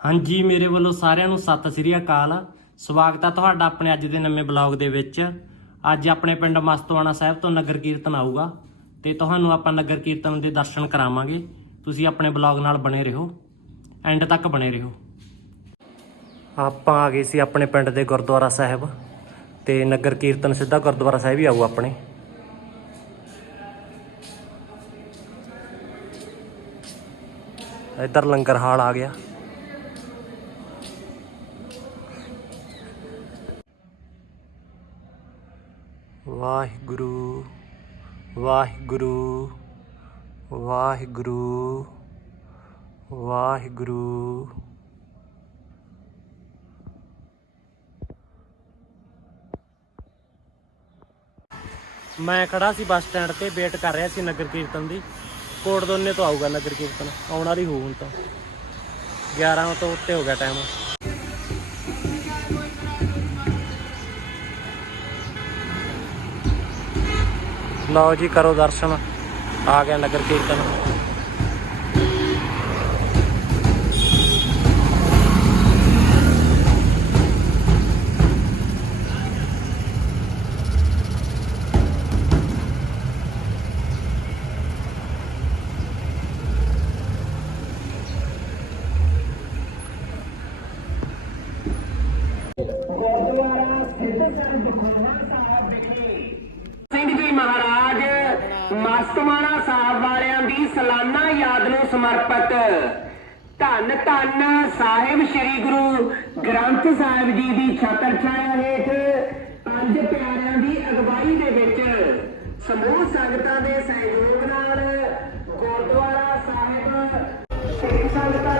ਹਾਂਜੀ, ਮੇਰੇ ਵੱਲੋਂ ਸਾਰਿਆਂ ਨੂੰ ਸਤਿ ਸ੍ਰੀ ਅਕਾਲ। ਸਵਾਗਤ ਹੈ ਤੁਹਾਡਾ ਆਪਣੇ ਅੱਜ ਦੇ ਨਵੇਂ ਬਲੌਗ ਦੇ ਵਿੱਚ। ਅੱਜ ਆਪਣੇ ਪਿੰਡ ਮਸਤਵਾਣਾ ਸਾਹਿਬ ਤੋਂ ਨਗਰ ਕੀਰਤਨ ਆਊਗਾ। ਤੇ ਤੁਹਾਨੂੰ ਆਪਾਂ ਨਗਰ ਕੀਰਤਨ ਦੇ ਦਰਸ਼ਨ ਕਰਾਵਾਂਗੇ। ਤੁਸੀਂ ਆਪਣੇ ਬਲੌਗ ਨਾਲ ਬਣੇ ਰਹੋ। ਐਂਡ ਤੱਕ ਬਣੇ ਰਹੋ। ਆਪਾਂ ਆ ਗਏ ਸੀ ਆਪਣੇ ਪਿੰਡ ਦੇ ਗੁਰਦੁਆਰਾ ਸਾਹਿਬ ਤੇ ਨਗਰ ਕੀਰਤਨ ਸਿੱਧਾ ਗੁਰਦੁਆਰਾ ਸਾਹਿਬ ਹੀ ਆਊ ਆਪਣੇ। ਇੱਧਰ ਲੰਗਰ ਹਾਲ ਆ ਗਿਆ। ਵਾਹਿਗੁਰੂ। ਵਾਹਿਗੁਰੂ ਵਾਹਿਗੁਰੂ ਵਾਹਿਗੁਰੂ। ਮੈਂ ਖੜਾ ਸੀ ਬੱਸ ਸਟੈਂਡ ਤੇ, ਵੇਟ ਕਰ ਰਿਹਾ ਸੀ ਨਗਰ ਕੀਰਤਨ ਦੀ। ਕੋਟ ਦੋਨੇ ਤੋਂ ਆਊਗਾ ਨਗਰ ਕੀਰਤਨ, ਆਉਣ ਵਾਲੀ ਹੋਊ ਹੁਣ ਤਾਂ। 11 ਤੋਂ ਉੱਤੇ ਹੋ ਗਿਆ ਟਾਈਮ ਲਓ ਜੀ ਕਰੋ ਦਰਸ਼ਨ ਆ ਗਿਆ ਨਗਰ ਕੀਰਤਨ ਸਿੰਘ ਜੀ ਮਹਾਰਾਜ ਮਸਤਮਾਨਾ ਸਾਹਿਬ ਵਾਲਿਆਂ ਦੀ ਸਾਲਾਨਾ ਯਾਦ ਨੂੰ ਸਮਰਪਿਤ। ਧੰਨ ਧੰਨ ਸਾਹਿਬ ਸ੍ਰੀ ਗੁਰੂ ਗ੍ਰੰਥ ਸਾਹਿਬ ਜੀ ਦੀ ਛਤਰ ਛਾਇਆ ਹੇਠ ਪੰਜ ਪਿਆਰਿਆਂ ਦੀ ਅਗਵਾਈ ਦੇ ਵਿੱਚ ਸਮੂਹ ਸੰਗਤਾਂ ਦੇ ਸਹਿਯੋਗ ਨਾਲ ਗੁਰਦੁਆਰਾ ਸਾਹਿਬ ਸ੍ਰੀ ਸੰਗਤਾਂ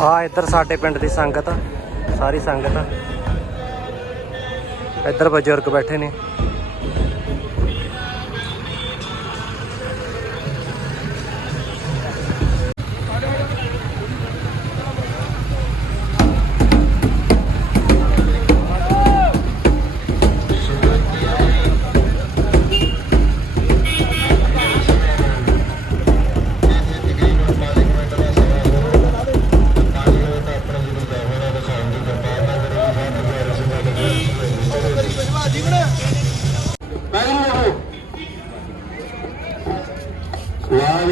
ਆ ਇੱਧਰ ਸਾਡੇ ਪਿੰਡ ਦੀ ਸੰਗਤ ਸਾਰੀ ਸੰਗਤ ਆ। ਇੱਧਰ ਬਜ਼ੁਰਗ ਬੈਠੇ ਨੇ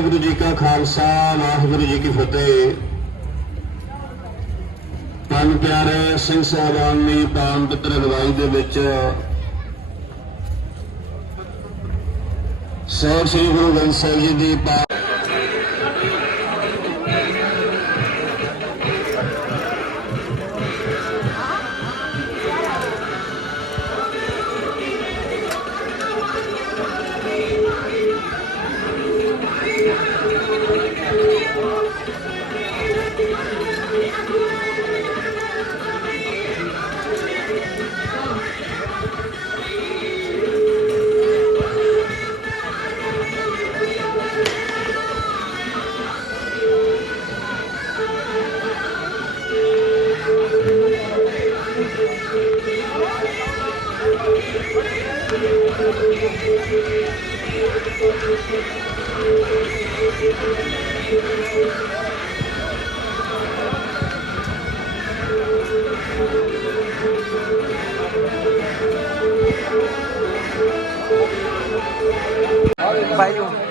ਵਾਹਿਗੁਰੂ ਜੀ ਕਾ ਖਾਲਸਾ, ਵਾਹਿਗੁਰੂ ਜੀ ਕੀ ਫਤਿਹ। ਪੰਜ ਪਿਆਰੇ ਸਿੰਘ ਸਾਹਿਬਾਨ ਦੀ ਪਾਵਨ ਪੱਤਰ ਅਗਵਾਈ ਦੇ ਵਿੱਚ ਸਹਿਬ ਸ੍ਰੀ ਗੁਰੂ ਗ੍ਰੰਥ ਸਾਹਿਬ ਜੀ ਦੀ Valeu.